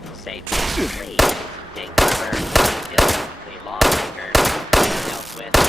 for safety, please take cover until the lawmakers are dealt with.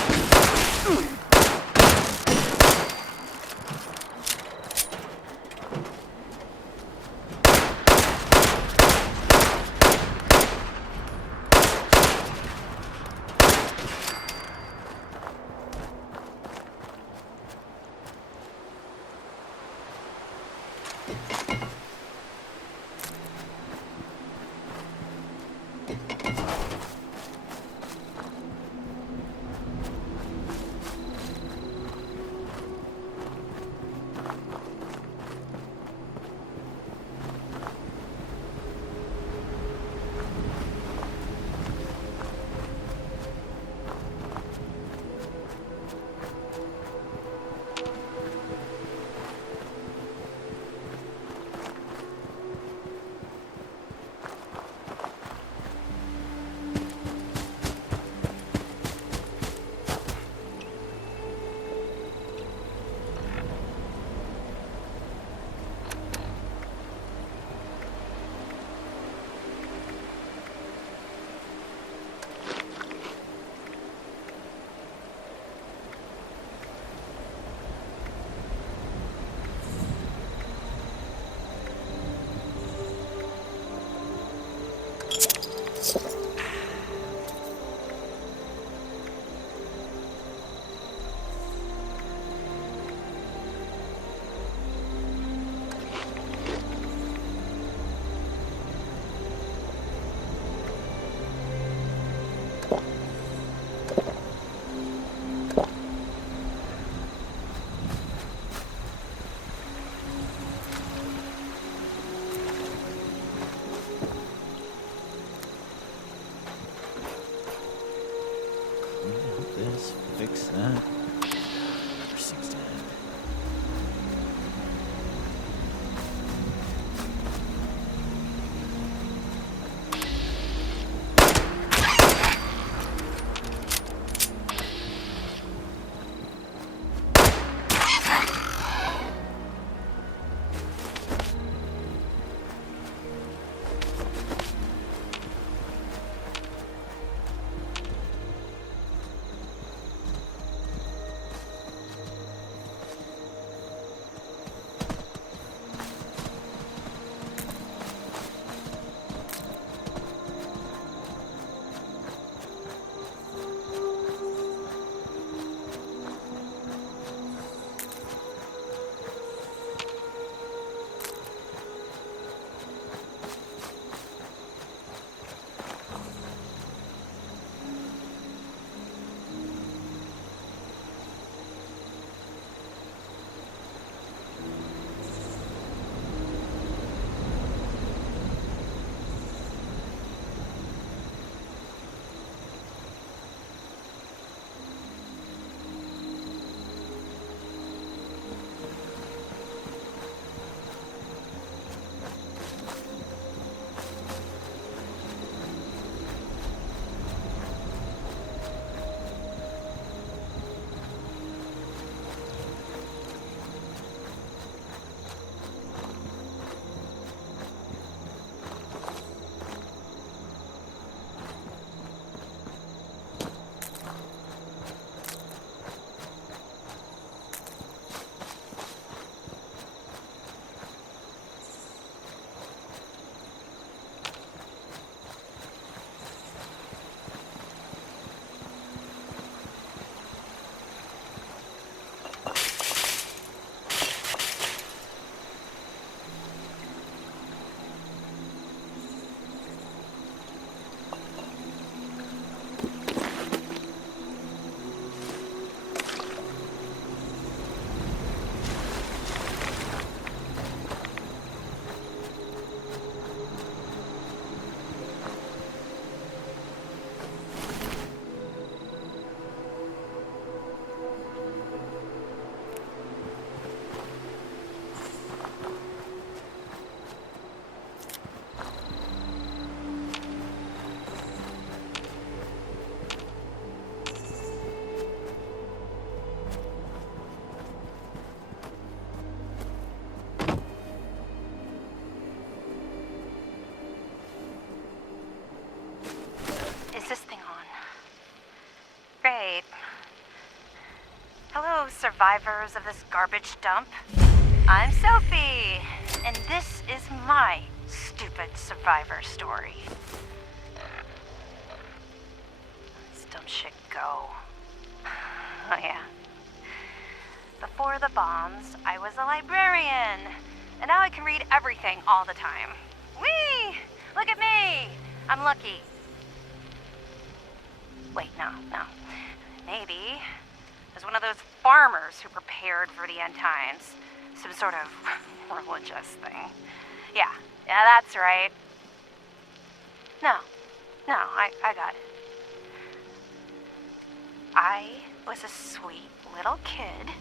survivors of this garbage dump. I'm Sophie, and this is my stupid survivor story. This dumb shit go. Oh yeah. Before the bombs, I was a librarian, and now I can read everything all the time. Whee! Look at me! I'm lucky. Wait, no. Maybe I was one of those farmers who prepared for the end times. Some sort of religious thing. Yeah, that's right. No, I got it. I was a sweet little kid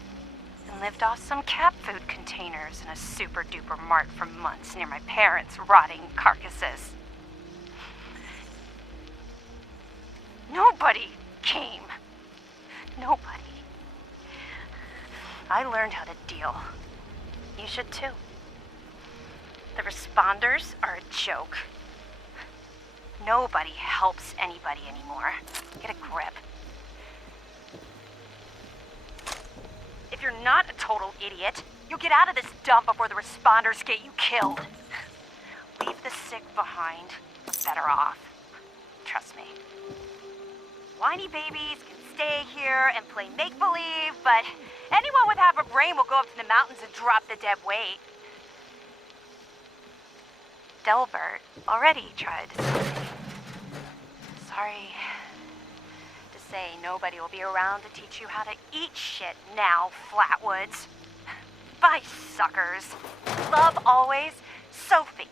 and lived off some cat food containers in a super duper mart for months near my parents' rotting carcasses. Nobody came. Nobody. I learned how to deal. You should too. The responders are a joke. Nobody helps anybody anymore. Get a grip. If you're not a total idiot, you'll get out of this dump before the responders get you killed. Leave the sick behind. We're better off. Trust me. Whiny babies can stay here and play make-believe, but anyone with half a brain will go up to the mountains and drop the dead weight. Delbert already tried to save me. Sorry to say nobody will be around to teach you how to eat shit now, Flatwoods. Bye, suckers. Love always, Sophie.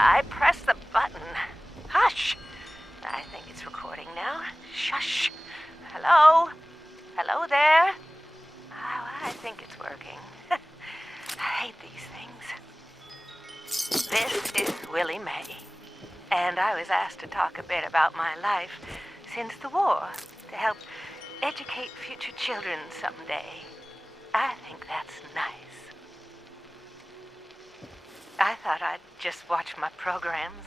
I pressed the button. Hush! I think it's recording now. Shush! Hello? Hello there? Oh, I think it's working. I hate these things. This is Willie Mae, and I was asked to talk a bit about my life since the war to help educate future children someday. I think that's nice. I thought I'd just watch my programs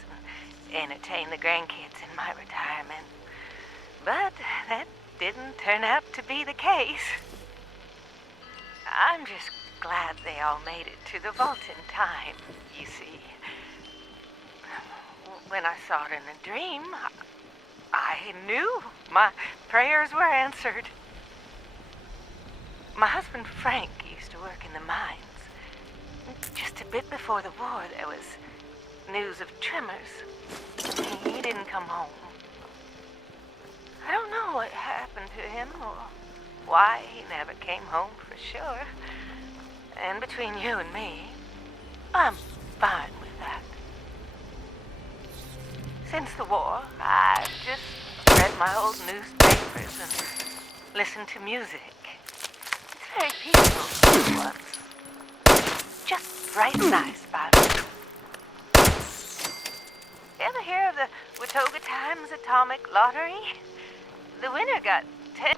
and entertain the grandkids in my retirement. But that didn't turn out to be the case. I'm just glad they all made it to the vault in time, you see. When I saw it in a dream, I knew my prayers were answered. My husband Frank used to work in the mines. Just a bit before the war, there was news of tremors. He didn't come home. I don't know what happened to him or why he never came home for sure. And between you and me, I'm fine with that. Since the war, I've just read my old newspapers and listened to music. It's very peaceful once. Just right nice by me. You ever hear of the Watoga Times Atomic Lottery? The winner got 10...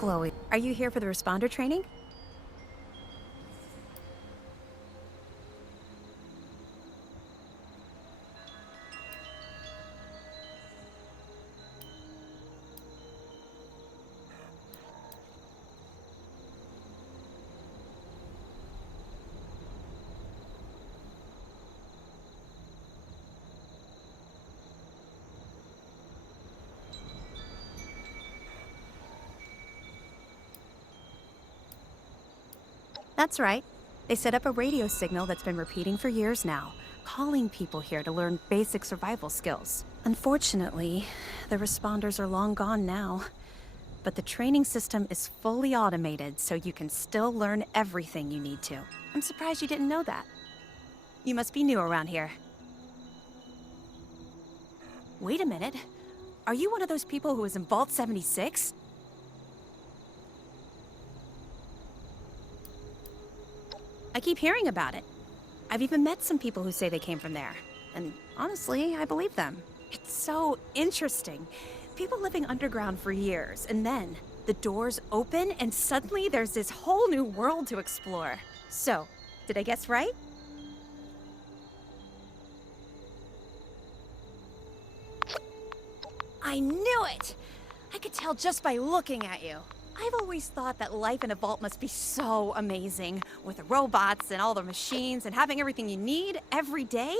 Chloe, are you here for the responder training? That's right. They set up a radio signal that's been repeating for years now, calling people here to learn basic survival skills. Unfortunately, the responders are long gone now. But the training system is fully automated, so you can still learn everything you need to. I'm surprised you didn't know that. You must be new around here. Wait a minute. Are you one of those people who was in Vault 76? I keep hearing about it. I've even met some people who say they came from there. And honestly, I believe them. It's so interesting. People living underground for years, and then the doors open and suddenly there's this whole new world to explore. So, did I guess right? I knew it! I could tell just by looking at you. I've always thought that life in a vault must be so amazing, with the robots and all the machines and having everything you need every day.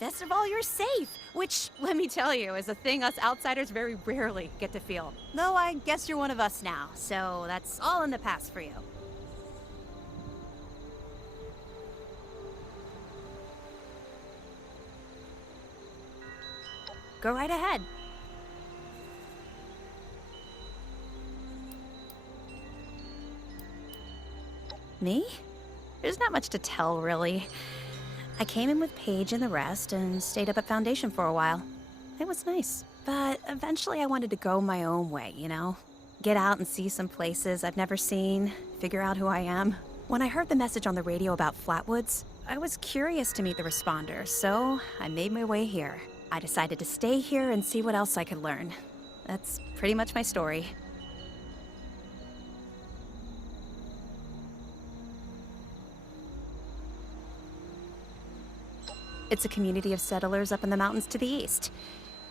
Best of all, you're safe, which, let me tell you, is a thing us outsiders very rarely get to feel. Though I guess you're one of us now, so that's all in the past for you. Go right ahead. Me? There's not much to tell, really. I came in with Paige and the rest and stayed up at Foundation for a while. It was nice. But eventually I wanted to go my own way, you know? Get out and see some places I've never seen, figure out who I am. When I heard the message on the radio about Flatwoods, I was curious to meet the responders, so I made my way here. I decided to stay here and see what else I could learn. That's pretty much my story. It's a community of settlers up in the mountains to the east.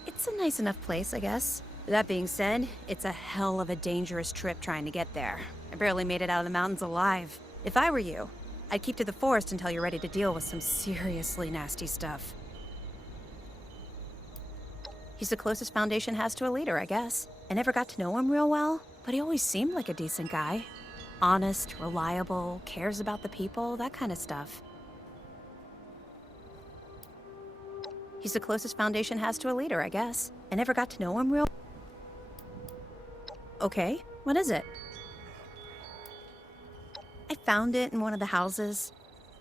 It's a nice enough place, I guess. That being said, it's a hell of a dangerous trip trying to get there. I barely made it out of the mountains alive. If I were you, I'd keep to the forest until you're ready to deal with some seriously nasty stuff. He's the closest Foundation has to a leader, I guess. I never got to know him real well, but he always seemed like a decent guy. Honest, reliable, cares about the people, that kind of stuff. He's the closest Foundation has to a leader, I guess. I never got to know him real... Okay, what is it? I found it in one of the houses.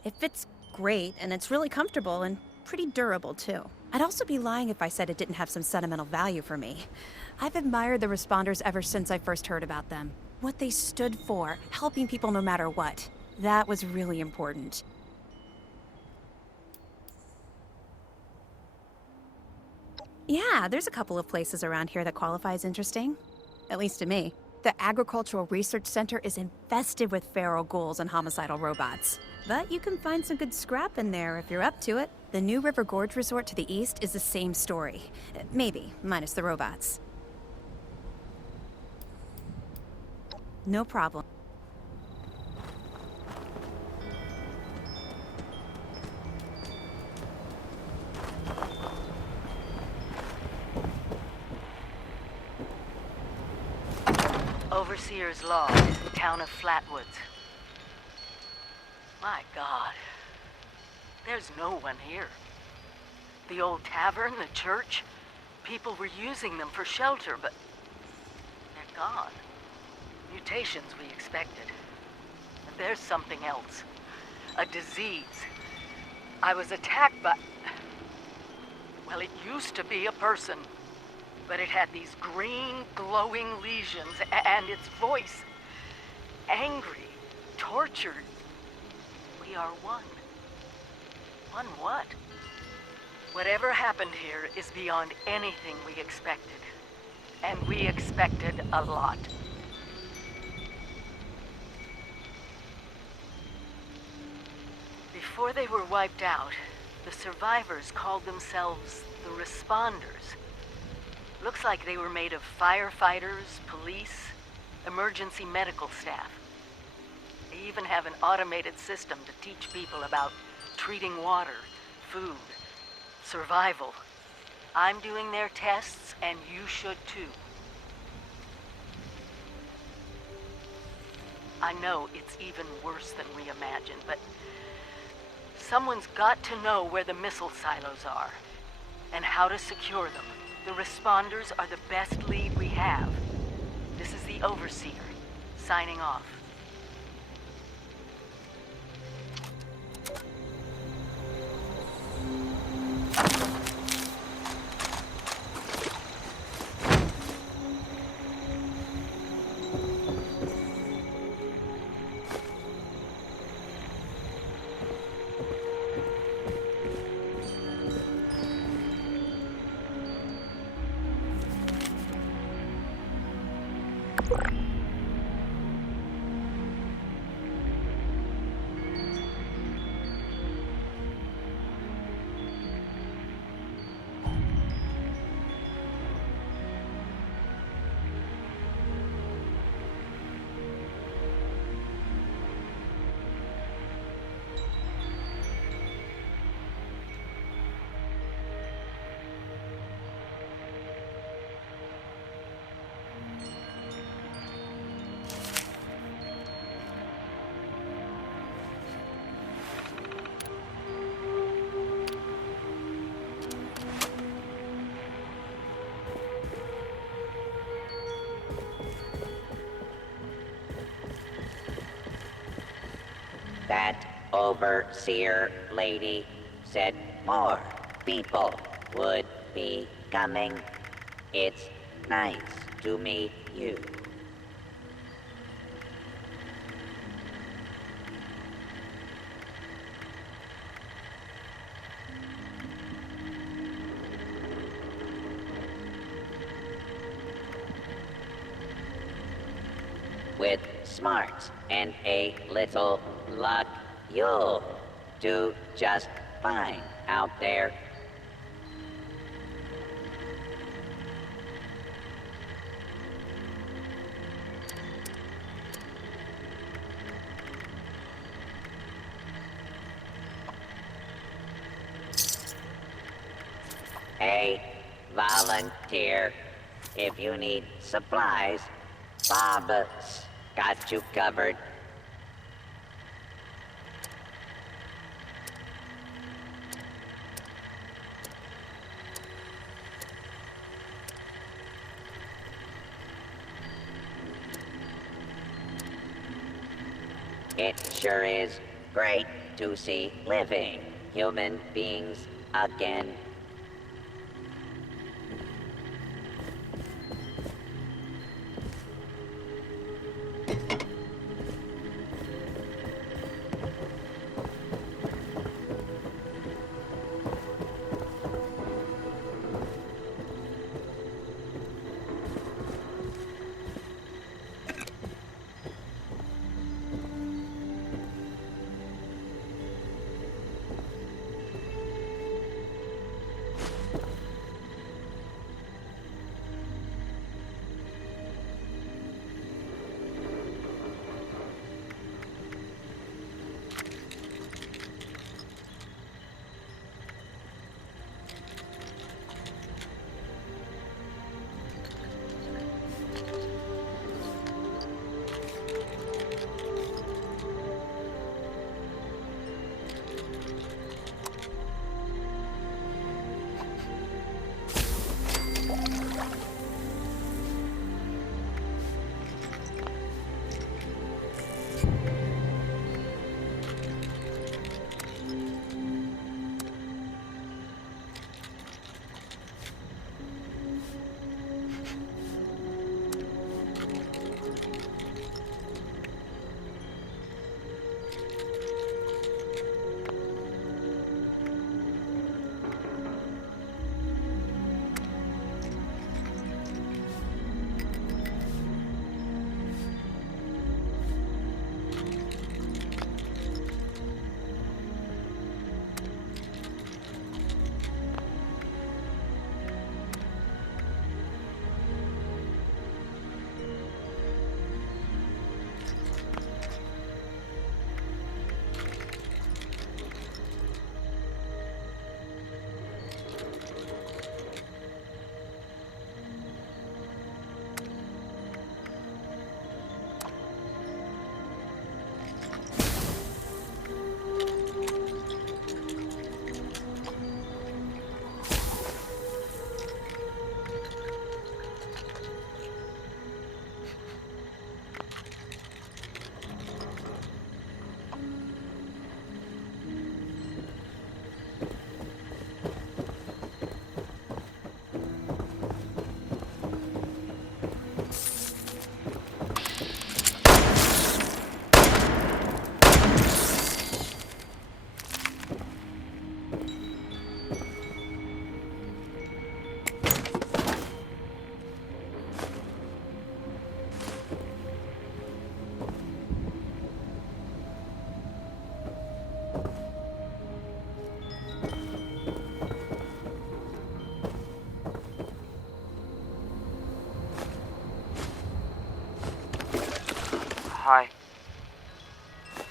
It fits great, and it's really comfortable and pretty durable, too. I'd also be lying if I said it didn't have some sentimental value for me. I've admired the responders ever since I first heard about them. What they stood for, helping people no matter what. That was really important. Yeah, there's a couple of places around here that qualify as interesting. At least to me. The Agricultural Research Center is infested with feral ghouls and homicidal robots. But you can find some good scrap in there if you're up to it. The New River Gorge Resort to the east is the same story. Maybe, minus the robots. No problem. Overseer's Log, town of Flatwoods. My God. There's no one here. The old tavern, the church, people were using them for shelter, but they're gone. Mutations we expected. But there's something else. A disease. I was attacked by... Well, it used to be a person. But it had these green, glowing lesions, and its voice. Angry, tortured. We are one. One what? Whatever happened here is beyond anything we expected. And we expected a lot. Before they were wiped out, the survivors called themselves the Responders. Looks like they were made of firefighters, police, emergency medical staff. They even have an automated system to teach people about treating water, food, survival. I'm doing their tests, and you should too. I know it's even worse than we imagined, but someone's got to know where the missile silos are, and how to secure them. The Responders are the best lead we have. This is the Overseer, signing off. That Overseer lady said more people would be coming. It's nice to meet you. With smarts and a little luck, you'll do just fine out there. A volunteer. If you need supplies, Bob's got you covered. It sure is great to see living human beings again.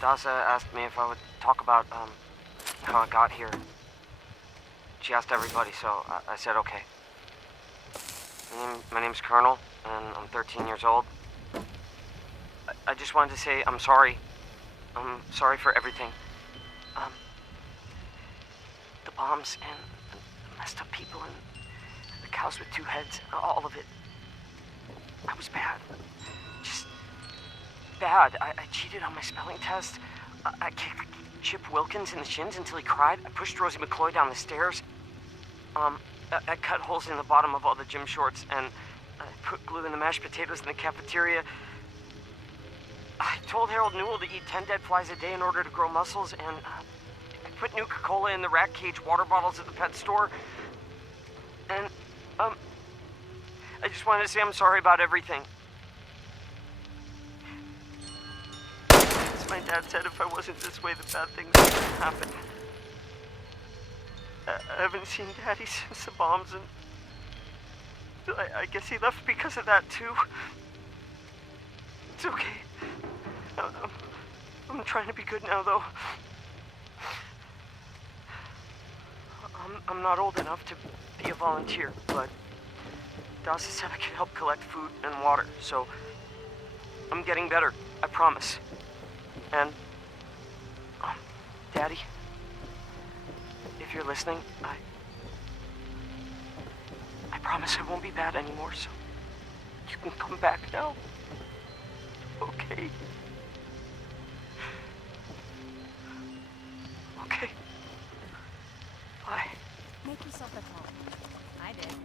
Dasa asked me if I would talk about, how I got here. She asked everybody, so I said okay. My name's Colonel, and I'm 13 years old. I just wanted to say I'm sorry. I'm sorry for everything. The bombs and the messed up people and the cows with two heads, all of it. I was bad. Just bad. I cheated on my spelling test. I kicked Chip Wilkins in the shins until he cried. I pushed Rosie McCloy down the stairs. I cut holes in the bottom of all the gym shorts, and I put glue in the mashed potatoes in the cafeteria. I told Harold Newell to eat 10 dead flies a day in order to grow muscles, and I put Nuka-Cola in the rat cage water bottles at the pet store. And, I just wanted to say I'm sorry about everything. As my dad said, if I wasn't this way, the bad things would happen. I haven't seen Daddy since the bombs, and I guess he left because of that, too. It's okay. I'm trying to be good now, though. I'm not old enough to be a volunteer, but Dasa said I could help collect food and water, so I'm getting better, I promise. And, Daddy, if you're listening, I promise I won't be bad anymore, so you can come back now. Okay? Okay. Bye. Make yourself at home. I did.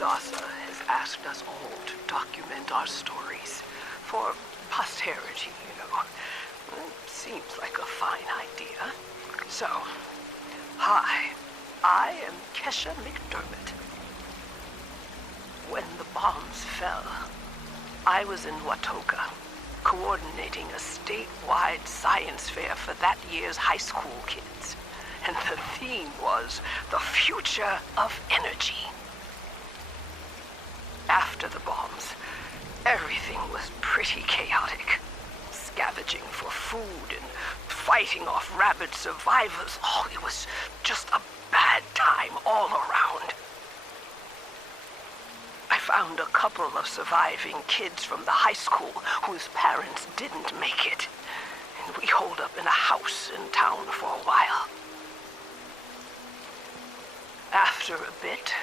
Dasa has asked us all to document our stories for posterity, you know. It seems like a fine idea. So, hi, I am Kesha McDermott. When the bombs fell, I was in Watoga, coordinating a statewide science fair for that year's high school kids. And the theme was the future of energy. After the bombs, everything was pretty chaotic. Scavenging for food and fighting off rabid survivors. Oh, it was just a bad time all around. I found a couple of surviving kids from the high school whose parents didn't make it. And we holed up in a house in town for a while. After a bit,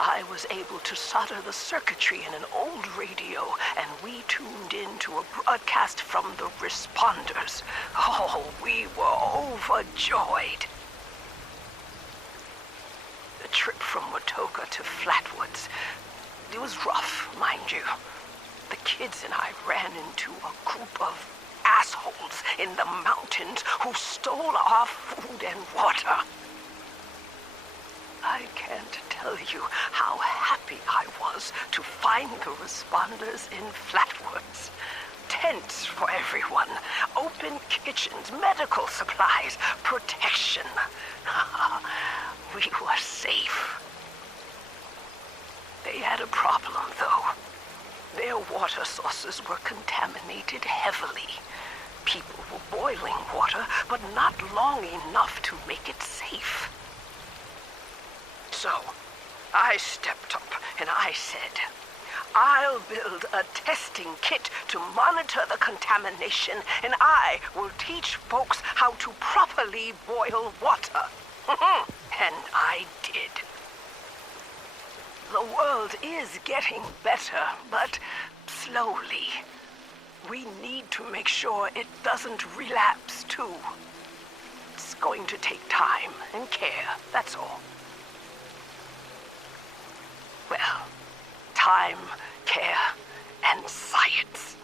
I was able to solder the circuitry in an old radio, and we tuned into a broadcast from the responders. Oh, we were overjoyed. The trip from Watoga to Flatwoods, it was rough, mind you. The kids and I ran into a group of assholes in the mountains who stole our food and water. I can't tell you how happy I was to find the responders in Flatwoods. Tents for everyone, open kitchens, medical supplies, protection. We were safe. They had a problem, though. Their water sources were contaminated heavily. People were boiling water, but not long enough to make it safe. So, I stepped up and I said, I'll build a testing kit to monitor the contamination, and I will teach folks how to properly boil water. And I did. The world is getting better, but slowly. We need to make sure it doesn't relapse, too. It's going to take time and care, that's all. Well, time, care, and science.